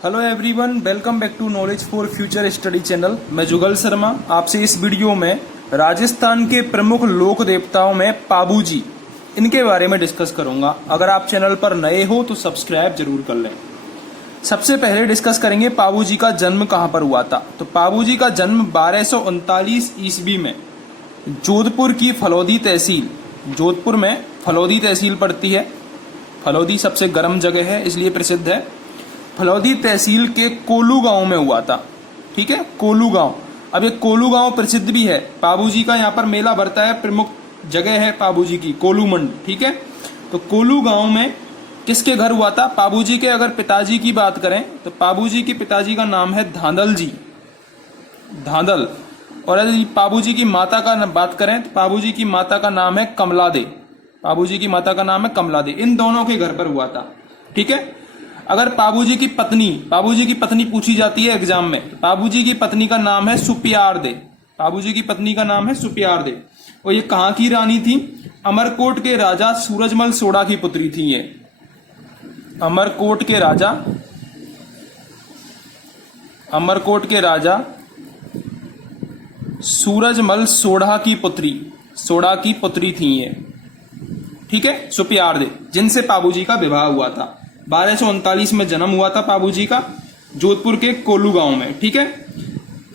Hello everyone, welcome back to Knowledge for Future Study channel. मैं जुगल शर्मा आपसे इस video में राजस्थान के प्रमुख लोक देवताओं में पाबू जी इनके बारे में डिस्कस करूंगा। अगर आप चैनल पर नए हो तो सब्सक्राइब जरूर कर लें। सबसे पहले डिस्कस करेंगे पाबू जी का जन्म कहां पर हुआ था। तो पाबू जी का जन्म 1239 ईस्वी में जोधपुर की फलौदी तहसील, जोधपुर में फलौदी तहसील पड़ती है। फलौदी सबसे गर्म जगह है इसलिए प्रसिद्ध है। फलौदी तहसील के कोलू गांव में हुआ था। ठीक है, कोलू गांव। अब ये कोलू गांव प्रसिद्ध भी है। पाबूजी का यहाँ पर मेला भरता है, प्रमुख जगह है पाबूजी की, कोलू मंड। ठीक है, तो कोलू गांव में किसके घर हुआ था? पाबूजी के अगर पिताजी की बात करें तो पाबूजी के पिताजी का नाम है धांधल जी, धांधल। और यदि पाबूजी की माता का बात करें तो पाबूजी की माता का नाम है कमला दे। पाबूजी की माता का नाम है कमला दे। इन दोनों के घर पर हुआ था। ठीक है, अगर पाबूजी की पत्नी पूछी जाती है एग्जाम में, तो पाबूजी की पत्नी का नाम है सुपियार दे। पाबूजी की पत्नी का नाम है सुपियार दे। और ये कहां की रानी थी? अमरकोट के राजा सूरजमल सोढ़ा की पुत्री थी। ये अमरकोट के राजा सूरजमल सोढ़ा की पुत्री थी ये। ठीक है, सुपियार दे, जिनसे पाबूजी का विवाह हुआ था। 1239 में जन्म हुआ था पाबूजी का, जोधपुर के कोलू गांव में। ठीक है,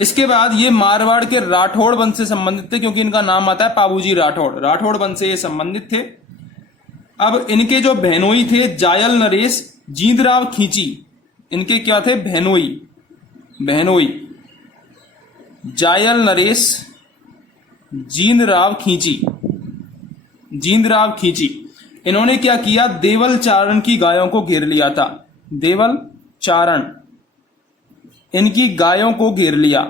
इसके बाद ये मारवाड़ के राठौड़ वंश से संबंधित थे, क्योंकि इनका नाम आता है पाबूजी राठौड़ वंश से ये संबंधित थे। अब इनके जो बहनोई थे जायल नरेश जींदराव खींची, इनके क्या थे? बहनोई जायल नरेश जींदराव खींची। इन्होंने क्या किया? देवल चारण की गायों को घेर लिया था। देवल चारण, इनकी गायों को घेर लिया।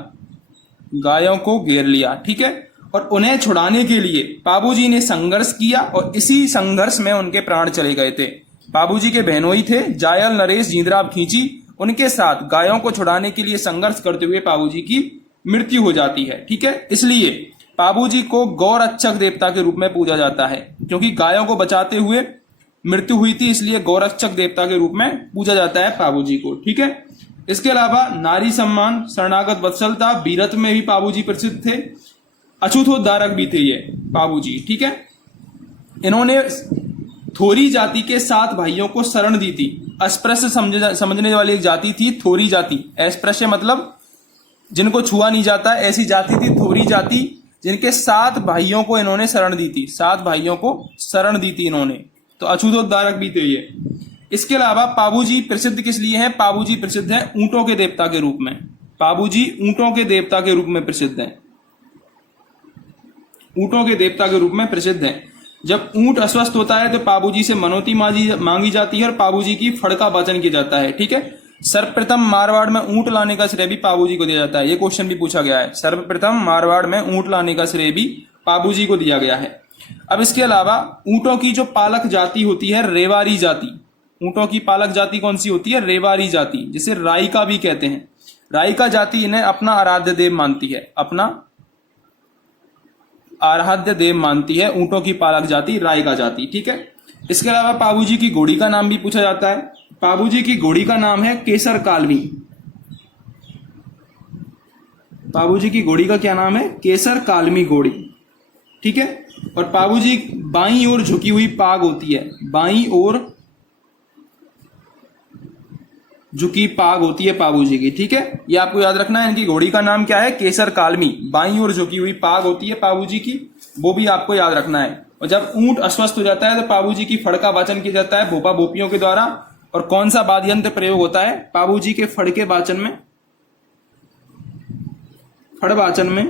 ठीक है, और उन्हें छुड़ाने के लिए पाबूजी ने संघर्ष किया और इसी संघर्ष में उनके प्राण चले गए थे। पाबूजी के बहनोई थे जायल नरेश जींदराव खींची, उनके साथ गायों को छुड़ाने के लिए संघर्ष करते हुए पाबूजी की मृत्यु हो जाती है। ठीक है, इसलिए पाबूजी को गौरक्षक देवता के रूप में पूजा जाता है, क्योंकि गायों को बचाते हुए मृत्यु हुई थी, इसलिए गौरक्षक देवता के रूप में पूजा जाता है पाबूजी को। ठीक है, इसके अलावा नारी सम्मान, शरणागत वत्सलता, वीरत्व में भी पाबूजी प्रसिद्ध थे। अछूतोद्धारक भी थे ये पाबूजी। ठीक है, इन्होंने थोरी जाति के 7 भाइयों को शरण दी थी। अस्पृश्य समझने वाली एक जाति थी थोरी जाति। अस्पृश्य मतलब जिनको छुआ नहीं जाता, ऐसी जाति थी थोरी जाति, जिनके 7 भाइयों को इन्होंने शरण दी थी। 7 भाइयों को शरण दी थी इन्होंने, तो अछूतोद्धारक भी थे ये। इसके अलावा पाबूजी प्रसिद्ध किस लिए हैं? पाबूजी प्रसिद्ध हैं ऊंटों के देवता के रूप में। पाबूजी ऊंटों के देवता के रूप में प्रसिद्ध हैं। ऊंटों के देवता के रूप में प्रसिद्ध हैं। जब ऊंट अस्वस्थ होता है तो पाबूजी से मनौती मांगी जाती है और पाबूजी की फड़ का वाचन किया जाता है। ठीक है, सर्वप्रथम मारवाड़ में ऊंट लाने का श्रेय भी पाबूजी को दिया जाता है। ये क्वेश्चन भी पूछा गया है। सर्वप्रथम मारवाड़ में ऊंट लाने का श्रेय भी पाबूजी को दिया गया है। अब इसके अलावा ऊंटों की जो पालक जाति होती है रेवारी जाति। ऊंटों की पालक जाति कौन सी होती है? रेवारी जाति, जिसे राइका भी कहते हैं। राइका जाति इन्हें अपना आराध्य देव मानती है। ऊंटों की पालक जाति राइका जाति। ठीक है, इसके अलावा पाबूजी की घोड़ी का नाम भी पूछा जाता है। पाबूजी की घोड़ी का नाम है केसर कालमी। पाबूजी की घोड़ी का क्या नाम है? केसर कालमी घोड़ी। ठीक है, और पाबूजी बाईं ओर झुकी हुई पाग होती है। बाईं ओर झुकी पाग होती है पाबूजी की। ठीक है, ये आपको याद रखना है। इनकी घोड़ी का नाम क्या है? केसर कालमी। बाईं ओर झुकी हुई पाग होती है पाबूजी की, वो भी आपको याद रखना है। और जब ऊंट अस्वस्थ हो जाता है तो पाबूजी की फड़ का वाचन किया जाता है भोपा भोपियों के द्वारा। और कौन सा वाद्य यंत्र प्रयोग होता है पाबूजी के फड़ के वाचन में? फड़ वाचन में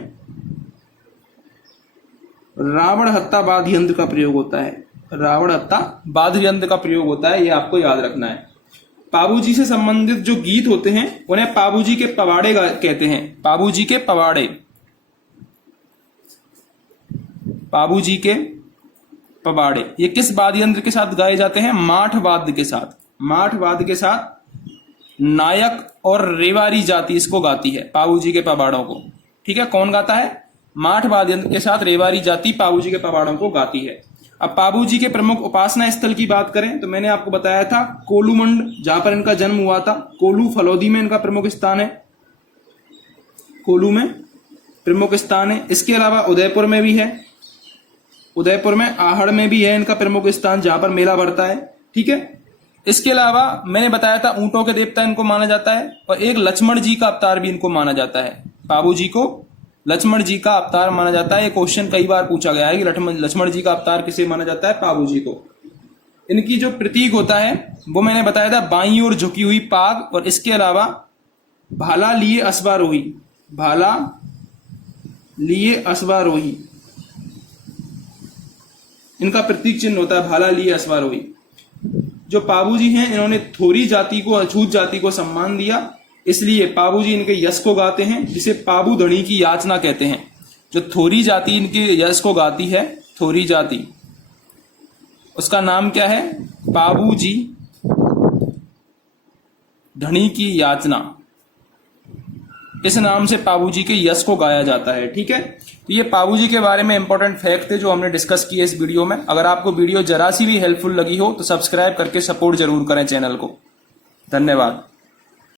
रावण हत्ता वाद्य यंत्र का प्रयोग होता है। रावण हत्ता वाद्य यंत्र का प्रयोग होता है, ये आपको याद रखना है। पाबूजी से संबंधित जो गीत होते हैं उन्हें पाबूजी के पवाड़े कहते हैं। पाबूजी के पवाड़े ये किस वाद्य यंत्र के साथ गाए जाते हैं? माठ वाद्य के साथ नायक और रेवारी जाति इसको गाती है, पाबूजी के पवाड़ों को। ठीक है, कौन गाता है? माठ वाद्य यंत्र के साथ रेवारी जाति पाबूजी के पवाड़ों को गाती है। अब पाबूजी के प्रमुख उपासना स्थल की बात करें तो मैंने आपको बताया था कोलूमंड, जहां पर इनका जन्म हुआ था। कोलू फलौदी में इनका प्रमुख स्थान है, कोलू में प्रमुख स्थान है। इसके अलावा उदयपुर में भी है, उदयपुर में आहड़ में भी है इनका प्रमुख स्थान, जहां पर मेला भरता है। ठीक है। इसके अलावा मैंने बताया था ऊंटों के देवता इनको माना जाता है, और एक लक्ष्मण जी का अवतार भी इनको माना जाता है। पाबूजी को लक्ष्मण जी का अवतार माना जाता है। ये क्वेश्चन कई बार पूछा गया है कि लक्ष्मण जी का अवतार किसे माना जाता है? पाबूजी को। इनकी जो प्रतीक होता है वो मैंने बताया था बाईं ओर झुकी हुई पाग, और इसके अलावा भाला लिए अश्वारोही, भाला लिए अश्वारोही इनका प्रतीक चिन्ह होता है, भाला लिए अश्वारोही। जो पाबूजी हैं इन्होंने थोरी जाति को, अछूत जाति को सम्मान दिया, इसलिए पाबूजी इनके यश को गाते हैं, जिसे पाबू धनी की याचना कहते हैं। जो थोरी जाति इनके यश को गाती है, थोरी जाति, उसका नाम क्या है? पाबूजी धनी की याचना। इस नाम से पाबूजी के यश को गाया जाता है। ठीक है। तो ये पाबूजी के बारे में इंपॉर्टेंट फैक्ट थे जो हमने डिस्कस किए इस वीडियो में। अगर आपको वीडियो जरा सी भी हेल्पफुल लगी हो तो सब्सक्राइब करके सपोर्ट जरूर करें चैनल को। धन्यवाद।